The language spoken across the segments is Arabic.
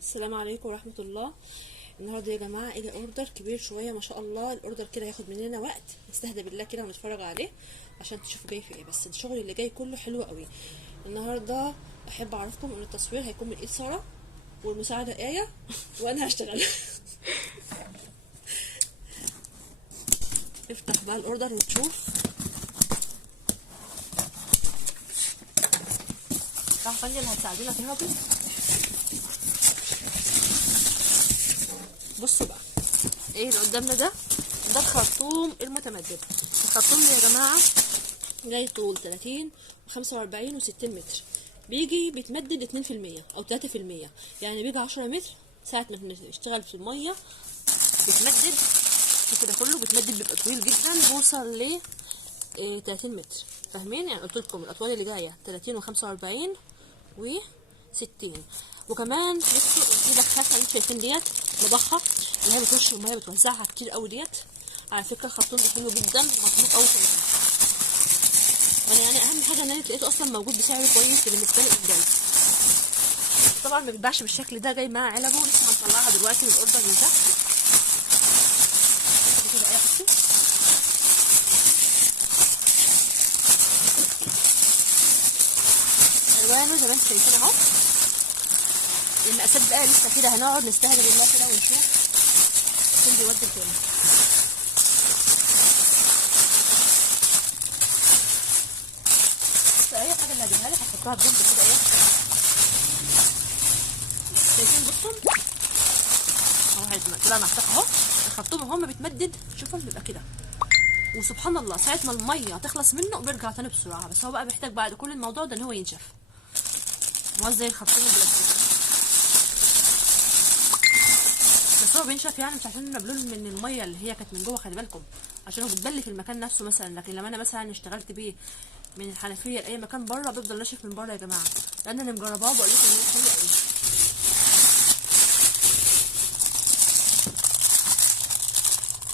السلام عليكم ورحمة الله. النهارده يا جماعة اجى اوردر كبير شوية ما شاء الله. الاوردر كده هياخد مننا وقت، نستهدى بالله كده ونتفرج عليه عشان تشوفوا جاي في ايه. بس الشغل اللي جاي كله حلو قوي النهارده. احب اعرفكم ان التصوير هيكون من ايد سارة والمساعدة آية وانا هشتغل. افتح بقى الاوردر وتشوف. راح فندم اللي هتساعدونا فيها دي. بصوا بقى ايه اللي قدامنا ده الخرطوم المتمدد. الخرطوم ده يا جماعه جاي طول 30 و45 و60 متر، بيجي بيتمدد 2% او 3%، يعني بيجي 10 متر. ساعه ما بنشتغل في الميه بيتمدد كده كله، بيتمدد بيبقى طويل جدا بوصل ل 30 متر. فاهمين؟ يعني قلت لكم الاطوال اللي جايه 30 و45 و60. وكمان بصوا دي بخاخه اللي شايفين ديت مضخه اللي هي بترش الميه بتوزعها كتير قوي ديت. على فكره الخرطوم ده حلو جدا ومطلوب قوي كمان. وانا يعني اهم حاجه ان انا لقيته اصلا موجود بسعر كويس بالنسبه لي الجاي. طبعا ما بيتباعش بالشكل ده، جاي معاه علبه لسه هنطلعها دلوقتي من الاوردر من تحت كده. ايه بصي الوانه زي ما انتم شايفين اهو. المقاسات بقى لسه كده هنقعد نستهدى بالله كده ونشوف فين بيودي التاني. اي حاجه اللي هجيبها لك هحطها بجنب كده. ايه شايفين؟ بصوا اهو طلع محتاج اهو. الخرطوم اهو ما بيتمدد، شوفوا بيبقى كده. وسبحان الله ساعه ما الميه تخلص منه بيرجع تاني بسرعه، بس هو بقى محتاج بعد كل الموضوع ده ان هو ينشف. مش زي الخرطوم البلاستيك، بس هو بينشف يعني مش عشان مبلول من الميه اللي هي كانت من جوه، خلي بالكم، عشان هو بيتبل في المكان نفسه مثلا. لكن لما انا مثلا اشتغلت بيه من الحنفيه لاي مكان بره بيفضل ناشف من بره يا جماعه، لان انا مجرباه وبقول لكم ان هو حلو قوي.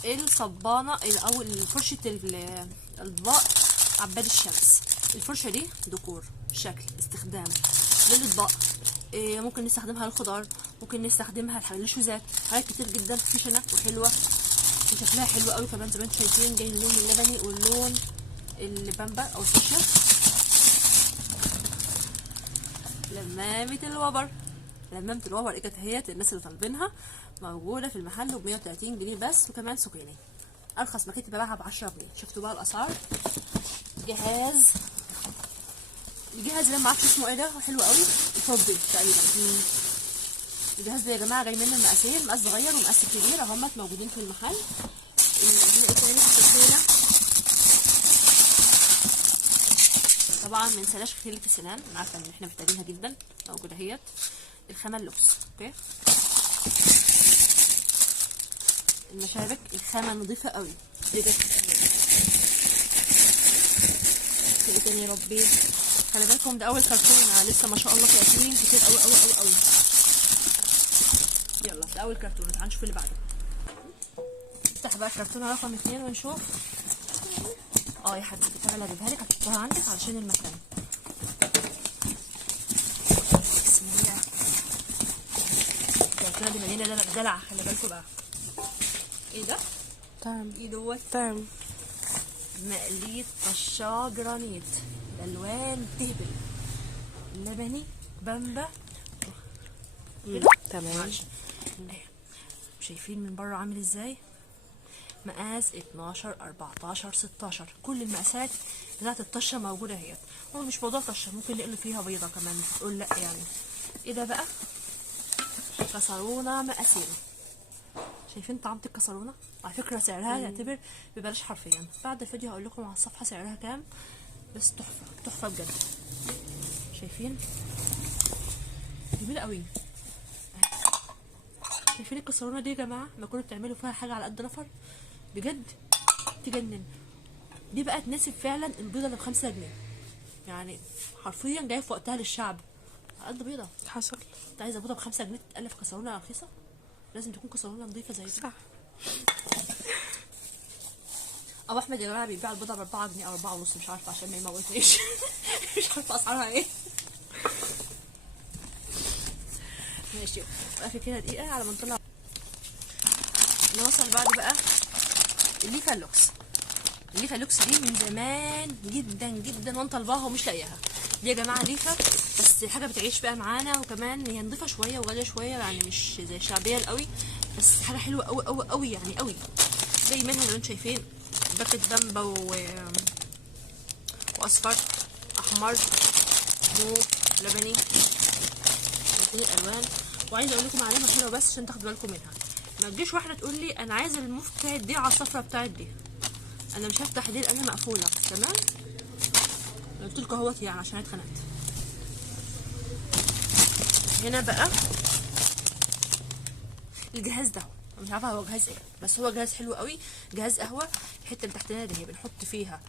الصبانه او فرشه الاطباق عباد الشمس. الفرشه دي ديكور، شكل، استخدام للاطباق. ممكن نستخدمها للخضار، ممكن نستخدمها للشوزات، حاجات كتير جدا خشنه وحلوه وشكلها حلو قوي كمان. زي ما انتم شايفين جاي اللون اللبني واللون البامبا او الفوشيا. لمامة الوبر ايه كانت اهيت للناس اللي طالبينها، موجوده في المحل ب 130 جنيه بس، وكمان سكينه. ارخص مكاتب ببيعها ب 10 جنيه. شفتوا بقى الاسعار. الجهاز اللي ما اعرفش اسمه ايه ده حلو قوي، فضي تقريبا. الجهاز ده يا جماعه جاي منه مقاسين، مقاس صغير ومقاس كبير اهمت موجودين في المحل. هنا تاني في السكينه طبعا ما ننساش خلة السنان، انا عارفه ان احنا محتاجينها جدا، موجوده اهيت. الخامه اللوكس اوكي. المشابك الخامه نظيفه قوي بجد. ايه تاني يا ربي؟ خلي بالكم ده اول كرتونه لسه ما شاء الله كراتين كتير قوي قوي قوي قوي. يلا ده اول كرتونه، تعالوا نشوف اللي بعده. نفتح بقى كرتونه رقم 2 ونشوف. يا حبيبتي تعالى اجيبها لك، هتحطها عندك علشان المكان. بسم الله. الكرتونه دي مليانه دلع، خلي بالكم بقى. ايه ده؟ طعم ايه دوت؟ طعم مقلية طشاة جرانيت، الالوان تهبل، لبني بامبا. تمام. شايفين من بره عامل ازاي؟ مقاس 12 14 16، كل المقاسات بتاعت الطشه موجوده اهيت. هو مش موضوع طشه، ممكن نقلب فيها بيضه كمان تقول لا يعني. ايه ده بقى؟ كسرونه مقاسين. شايفين طعمه الكسرونه؟ على فكره سعرها يعتبر ببلاش حرفيا. بعد الفيديو هقول لكم على الصفحه سعرها كام، بس تحفه تحفه بجد. شايفين؟ جميله قوي. شايفين الكسرونه دي يا جماعه؟ ما كنتوا بتعملوا فيها حاجه على قد نفر بجد تجنن. دي بقى تناسب فعلا البيضه اللي ب5 جنيه، يعني حرفيا جايه في وقتها للشعب. على قد بيضه حصل. انت عايزه بيضه ب5 جنيه تتقلب كسرونه رخيصه؟ لازم تكون كسرونه نظيفه زي دي. صح. ابو احمد يا جماعه بيبيع البيضه ب4 جنيه او 4 ونص، مش عارفه عشان ما يموتنيش. مش عارفه اسعارها ايه. ماشي. واقفل كده دقيقه على ما نطلع. نوصل بعد بقى الليفه اللوكس. الليفه اللوكس دي من زمان جدا جدا وانا طالباها ومش لاقياها. دي يا جماعه ليفه بس حاجه بتعيش بقى معانا، وكمان هي نضيفه شويه وغاليه شويه، يعني مش زي الشعبيه القوي، بس حاجه حلوه قوي قوي قوي يعني قوي. زي منها اللي انتم شايفين باكت بامبا واصفر احمر موف لبني كل الالوان. وعايزه اقول لكم علامه حلوه بس عشان تاخدوا بالكم منها. ما تجيش واحده تقول لي انا عايزه الموف بتاعت دي على الصفرة بتاعت دي، انا مش هفتح دي لانها مقفوله. تمام، قلت لكم اهوت يعني عشان اتخنقت. هنا بقى الجهاز ده مش عارفه هو جهاز ايه، بس هو جهاز حلو قوي، جهاز قهوه. الحته اللي تحتنا دي بنحط فيها،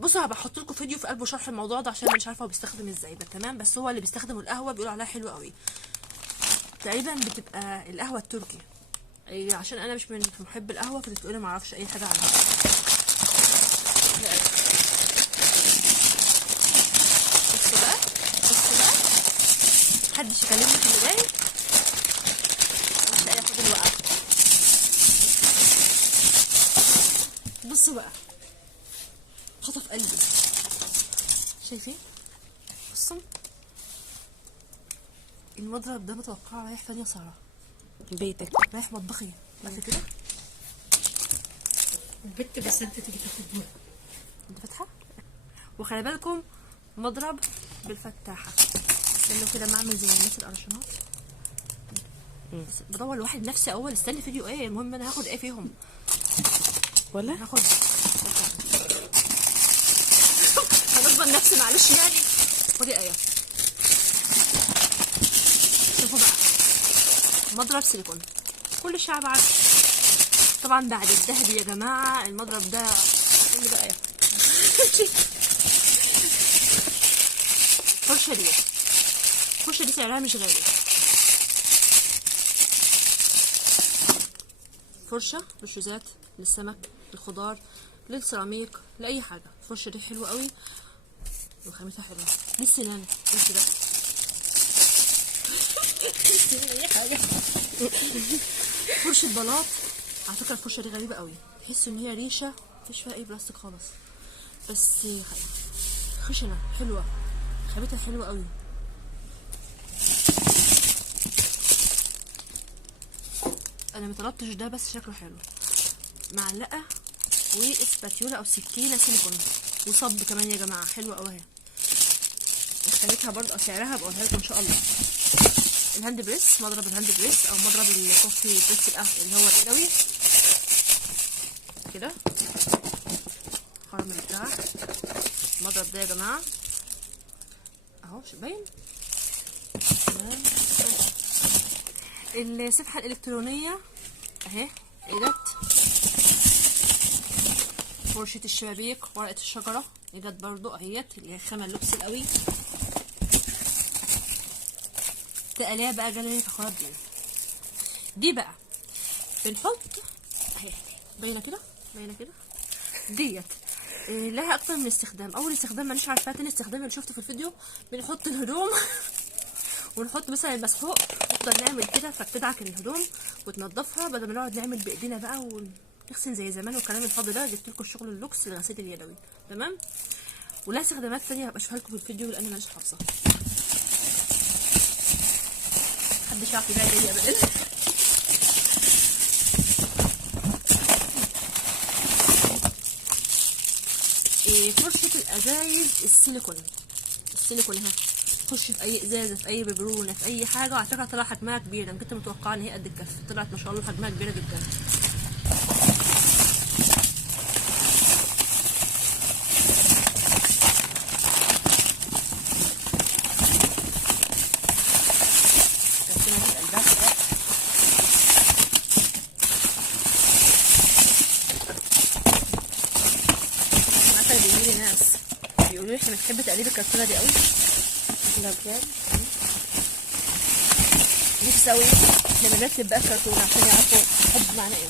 بصوا هبقى احط لكم فيديو في قلبه شرح الموضوع ده عشان مش عارفه هو بيستخدم ازاي ده. تمام، بس هو اللي بيستخدم القهوه بيقولوا عليها حلوه قوي. تقريبا بتبقى القهوه التركي، عشان انا مش من محب القهوه كنت بتقولي ما اعرفش اي حاجه عنها. بصوا بقى محدش يكلمني في اللي جاي مش لاقي اخد الوقت. بصوا بقى خطف قلبي، شايفين؟ بصوا المضرب ده متوقع رايح فين يا ساره؟ بيتك رايح مطبخي بس كده البت، بس انت تيجي تاخد بالك انت فاتحه. وخلي بالكم مضرب بالفتاحه، استنوا كده ما اعمل زي الناس القرشانات. بدور لواحد نفسي اول، استني فيديو ايه، المهم انا هاخد ايه فيهم ولا هاخد هنضمن نفسي معلش يعني. خدي ايه، شوفوا بقى مضرب سيليكون كل الشعب عارف طبعا. بعد الذهبي يا جماعه المضرب ده اللي بقى فرشه دي، الفرشه دي سعرها مش غالي، فرشه للشوزات للسمك للخضار للسيراميك لاي حاجه. الفرشه دي حلوه قوي وخامتها حلوه. للسنان انت ده اي حاجه. فرشه بلاط، على فكره الفرشه دي غريبه قوي، تحس ان هي ريشه مفيش فيها اي بلاستيك خالص، بس خشنه حلوه خامتها حلوه قوي. انا مطلبتش ده بس شكله حلو. معلقه واسباتيولا او سكينه سيليكون وصب كمان يا جماعه حلوه قوي اهي. خامتها برضه سعرها بقولها لكم ان شاء الله. الهاند بريس، مضرب الهاند بريس او مضرب الكوفي بريس اللي هو اليدوي كده، خرم بتاع المضرب ده يا جماعه اهو باين. تمام، السبحه الالكترونيه اهي، ايدت فرشه الشبابيك، ورقه الشجره ايدت برضو اهيت، اللي هي الخامه اللوكس القوي. تقليه بقى جالي فخرات دي بقى بنحط اهي، باينه كده ديت لها اكتر من استخدام. اول استخدام مانيش عارفاه، تاني استخدام اللي شفته في الفيديو بنحط الهدوم ونحط مثلا المسحوق نفضل نعمل كده فبتدعك الهدوم وتنضفها بدل ما نقعد نعمل بايدينا بقى ونغسل زي زمان والكلام الفاضي ده. جبت لكم الشغل اللوكس للغسيل اليدوي. تمام، ولها استخدامات تانية هبقى اشوفها لكم في الفيديو لان مانيش حافظه. محدش يعرف يبيع زيي ابدا. فرشة الازايز السيليكون اهي، تخش في اي ازازه في اي ببرونه في اي حاجه. وعلى فكره طلع حجمها كبير، انا كنت متوقعه ان هي قد الكف، طلعت ما شاء الله حجمها كبيره جدا. بيجيلي ناس بيقولوا لي احنا بنحب تقليب الكرتونه دي قوي. لا بجد نفسي قوي لما نرتب بقى الكرتونه عشان يعرفوا حب معنى ايه.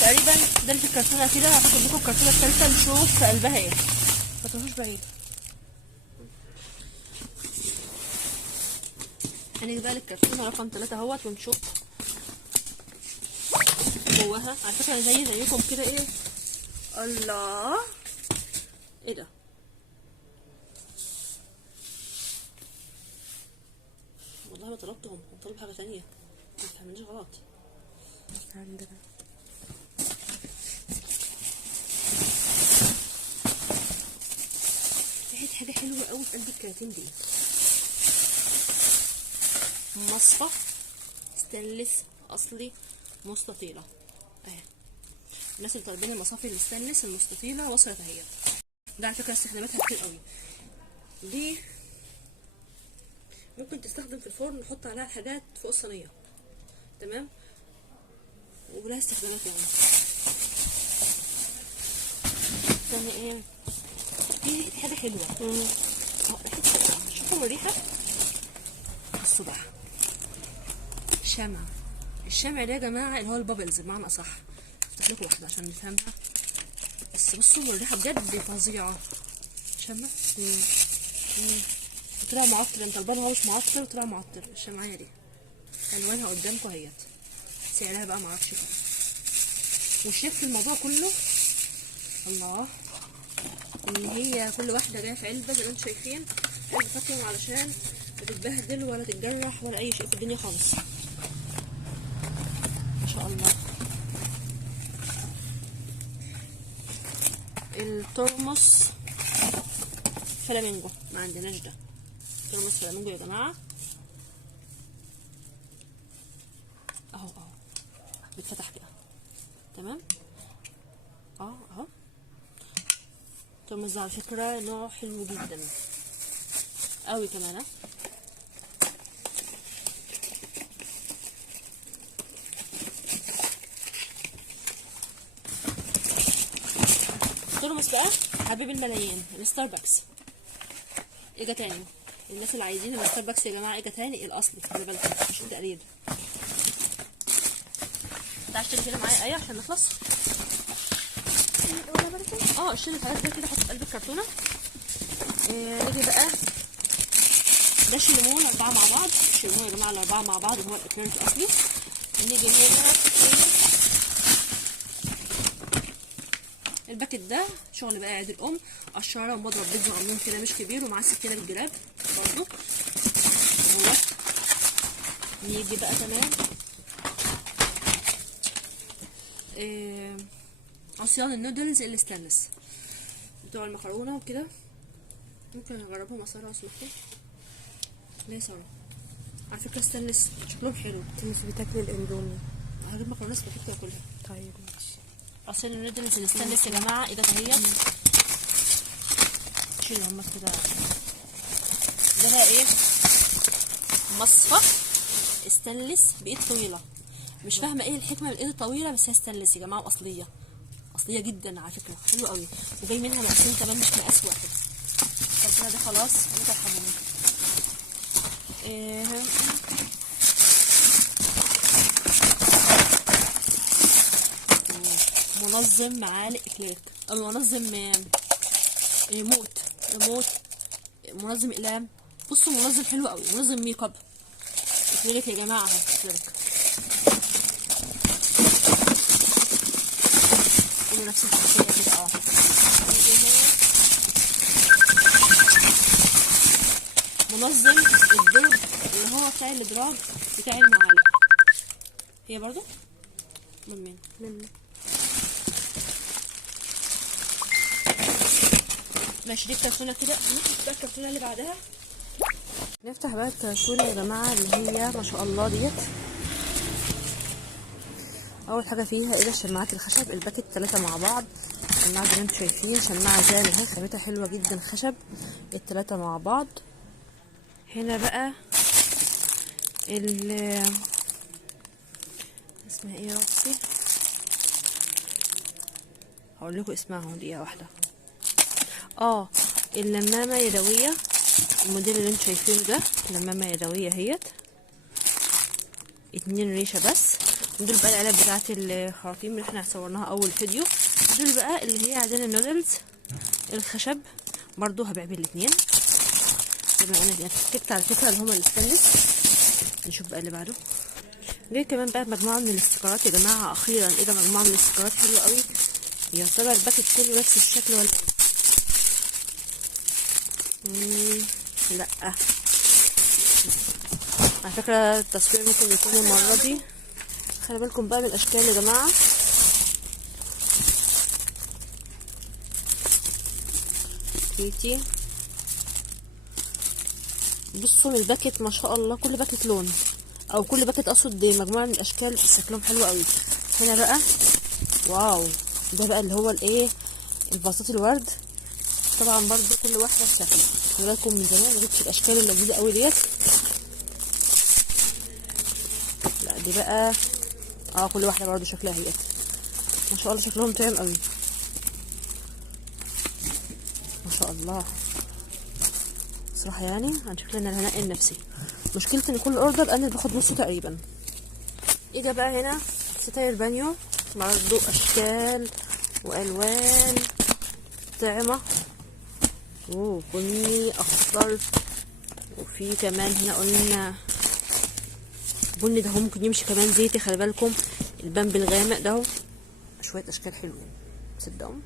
تقريبا ده اللي في الكرتونه كده. هاخد لكم الكرتونه الثالثه نشوف في قلبها ايه، ما تروحوش بعيد. هنيجي بقى للكرتونه رقم 3 اهوت ونشوف جواها. على فكره أنا زيكم كده. ايه الله، ايه ده؟ والله ما طلبتهم، طلب حاجه تانية، ما تفهمنيش غلط. عندنا لقيت حاجه حلوه قوي في قلب الكراتين دي، مصفى ستانلس اصلي مستطيله اهي. الناس اللي طالبين المصافي الستانلس المستطيله وصلت اهي. ده على فكره استخداماتها كتير قوي. دي ممكن تستخدم في الفرن، نحط عليها الحاجات فوق الصينيه، تمام، ولها استخدامات يعني. تاني ايه؟ في حاجه حلوه شوفوا الريحه. بصوا بقى، شمع. الشمع ده يا جماعه اللي هو البابلز بمعنى اصح. افتح لكم واحده عشان نفهمها. بس بصوا الريحه بجد فظيعه. شمع وطلع معطر. انت طالبانها هو مش معطر وطلع معطر. الشمعيه دي الوانها قدامكم اهيت، سعرها بقى معرفش كام. والشيك في الموضوع كله الله، ان هي كل واحده جايه في علبه زي ما انتم شايفين، علبه فاكهه علشان لا تتبهدل ولا تتجرح ولا اي شيء في الدنيا خالص. ما شاء الله. الترمس فلامينجو ما عندناش ده. ترمس فلامينجو يا جماعه اهو بيتفتح كده، تمام. اهو ترمس ده على فكره نوع حلو جدا قوي كمان. ترمس بقى حبيب الملايين الستاربكس. اجا تاني الناس اللي عايزين الستاربكس يا جماعه، اجا تاني الاصلي، خلي بالكم مش التقليد. تعالى اشتري كده معايا ايه عشان نخلص. اشيل الحاجات دي كده، احط في قلب الكرتونه. نيجي بقى ده شيلمون 4 مع بعض. شيلمون يا جماعه ال4 مع بعض اللي هو الاكيرنت الاصلي. نيجي هنا الباكت ده شغل بقى عيد الام، قشاره ومضرب بيض صغنون كده مش كبير، ومعاه سكينه بالجراب برضو اهو. نيجي بقى كمان عصيان النودلز الستانلس بتوع المكرونه وكده. ممكن اجربهم اسرع لو سمحتوا. ليه ساره؟ على فكره ستانلس شكلهم حلو. انت مش بتاكلي الاندومي؟ هجيب مكرونه سباكيتي واكلها. طيب ماشي. عصيان النودلز الستانلس يا جماعه ايه ده اهيت. شيلوا هما كده. ده بقى ايه؟ مصفى ستانلس بايد طويله. مش فاهمه ايه الحكمه من الايد الطويله، بس هي ستانلس يا جماعه واصليه، اصليه جدا على فكره، حلوه قوي. وجاي منها مقاسين كمان مش مقاس واحد. فكده ده خلاص انت ارحموني. منظم معالق كليك، منظم ريموت، منظم اقلام. بصوا منظم حلو قوي، منظم ميك اب كليك يا جماعه اهو كليك. كله نفس الخاصيه كده منظم الضرب اللي هو بتاع الاضراب بتاع المعالق. هي برضو من مين؟ مني. ماشي. دي الكرتونه كده. نفتح بقى الكرتونه اللي بعدها. نفتح بقى الكرتونه يا جماعه اللي هي ما شاء الله ديت. اول حاجه فيها ايه؟ الشماعات الخشب الباكت 3 مع بعض. الشماعه زي ما انتم شايفين شماعه زي اهي، خامتها حلوه جدا خشب ال3 مع بعض. هنا بقى اسمها ايه يا ربي؟ هقول لكم اسمها اهو دقيقه واحده. اللمامه يدويه، الموديل اللي انتم شايفينه ده لمامه يدويه اهيت، 2 ريشه بس. دول بقى العلب بتاعت الخراطيم اللي احنا صورناها اول فيديو. دول بقى اللي هي عايزين النودلز الخشب برضو هبيع بالاثنين زي ما انا اتاكدت على فكره اللي هما الستانلس. نشوف بقى اللي بعده. ليه كمان بقى مجموعه من الاستيكرات يا جماعه، اخيرا ايه ده، مجموعه من الاستيكرات حلوه قوي. يا ترى الباكت كله نفس الشكل ولا لا؟ على فكره التصوير ممكن يكون المره دي. خلي بالكم بقى من الاشكال يا جماعه. كيتي، بصوا الباكت ما شاء الله، كل باكت لون او كل باكت اقصد مجموعه من الاشكال شكلهم حلو قوي. هنا بقى واو، ده بقى اللي هو الايه، الفازات الورد. طبعا برضو كل واحده بشكل. خلي بالكم من زمان ما جبتش الاشكال اللذيذه قوي ديت. لا دي بقى كل واحده برضو شكلها هي ما شاء الله، شكلهم طعم قوي ما شاء الله صراحه. يعني انا شكلي ان انا هنقل نفسي. مشكلتي ان كل اوردر انا اللي باخد نصه تقريبا. اجا بقى هنا ستاير بانيو، برضو اشكال والوان طعمه، بني اخضر، وفي كمان هنا قلنا بني، ده هو ممكن يمشي كمان زيتي. خلي بالكم البامب الغامق ده هو شويه اشكال حلوين تصدقوا.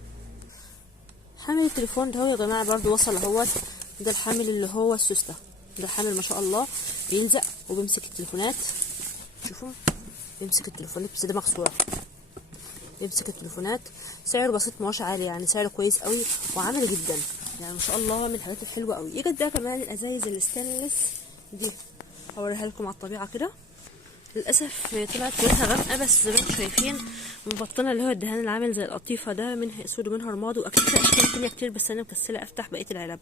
حامل التليفون ده هو يا جماعه برضو وصل اهوت. ده الحامل اللي هو السوسته، ده الحامل ما شاء الله بيلزق وبيمسك التليفونات. شوفوا بيمسك التليفونات بس ده مكسوره، بيمسك التليفونات. سعره بسيط ماهوش عالي، يعني سعره كويس قوي وعملي جدا، يعني ما شاء الله من الحاجات الحلوه قوي. يجي ده كمان الازايز الستانلس دي، هوريها لكم على الطبيعه كده. للاسف طلعت لونها غامقه، بس زي ما انتم شايفين مبطنه اللي هو الدهان اللي عامل زي القطيفه ده، منها اسود ومنها رماد، واكيد في اشكال تانيه كتير بس انا مكسله افتح بقيه العلب.